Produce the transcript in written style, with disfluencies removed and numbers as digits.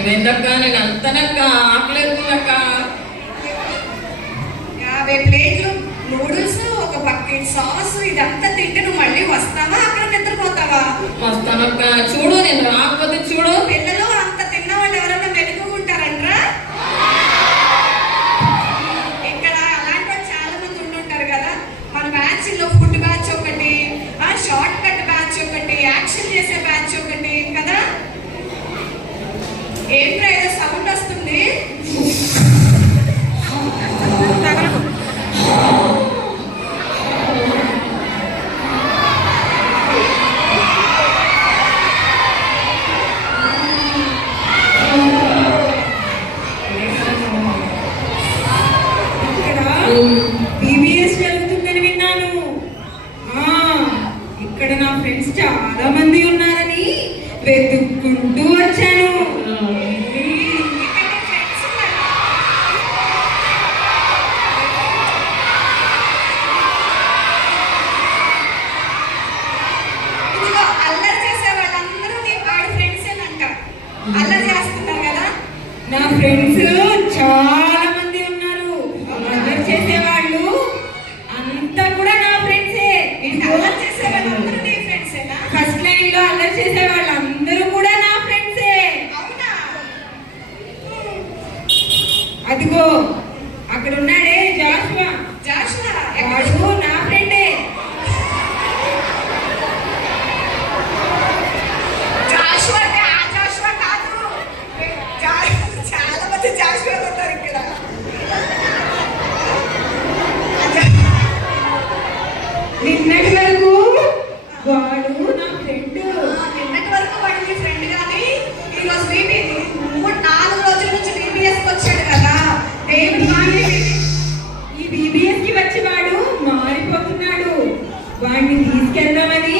ఏమైందక్క? నేను అంతనక్క ఆకలేదక్క. 50 ప్లేట్లు నూడిల్స్, ఒక బకెట్ సాస్, ఇదంతా తింటే నువ్వు మళ్ళీ వస్తావా అక్కడ నిద్రపోతావా? వస్తానక్క. చూడు, నేను రాకపోతే చూడు. పిల్లలు అంత తిన్నామని ఎవరైనా మెలుగుంటారంట్రా? ఇక్కడ అలాంటి చాలా మంది ఉండుంటారు కదా. మన బ్యాచ్ లో ఫుడ్ బ్యాచ్ ఒకటి, షార్ట్ కట్ బ్యాచ్ ఒకటి, యాక్షన్ చేసే బ్యాచ్ ఒకటి కదా. ఏంట్రా ఏదో సౌండ్ వస్తుంది? BBS జరుగుతుందని విన్నాను. ఇక్కడ నా ఫ్రెండ్స్ చాలా మంది ఉన్నారని వెతుక్కుంటూ వచ్చాను. అల్లరి చేసే వాళ్ళందరూ నీ వాడి ఫ్రెండ్సేనంట. అల్లరి చేస్తున్నారు కదా. నా ఫ్రెండ్స్ చాలా మంది ఉన్నారు. అల్లరి చేసేవాళ్ళు అంతా కూడా నా ఫ్రెండ్సే. అల్లరి చేసే వాళ్ళందరూ నీ ఫ్రెండ్సేనా? ఫస్ట్ లైన్ లో అల్లరి చేసే వాళ్ళందరూ కూడా నా ఫ్రెండ్సే. అవునా? అదిగో అక్కడ ఉన్నాడే జాషువా. జాషువా వాడు నా ఫ్రెండే. జాషువా జాషువా కాదు. చాలా మంది జాషువా ఉన్నారు ఇక్కడ. నిన్నటి వరకు వాడు నా ఫ్రెండ్. నిన్నటి వరకు వాడు మీ ఫ్రెండ్ కానీ ఈరోజు 4 రోజుల నుంచి BBSకి వచ్చాడు కదా. ఈ BBS కి వచ్చి వాడు మారిపోతున్నాడు. వాడిని తీసుకెళ్దామని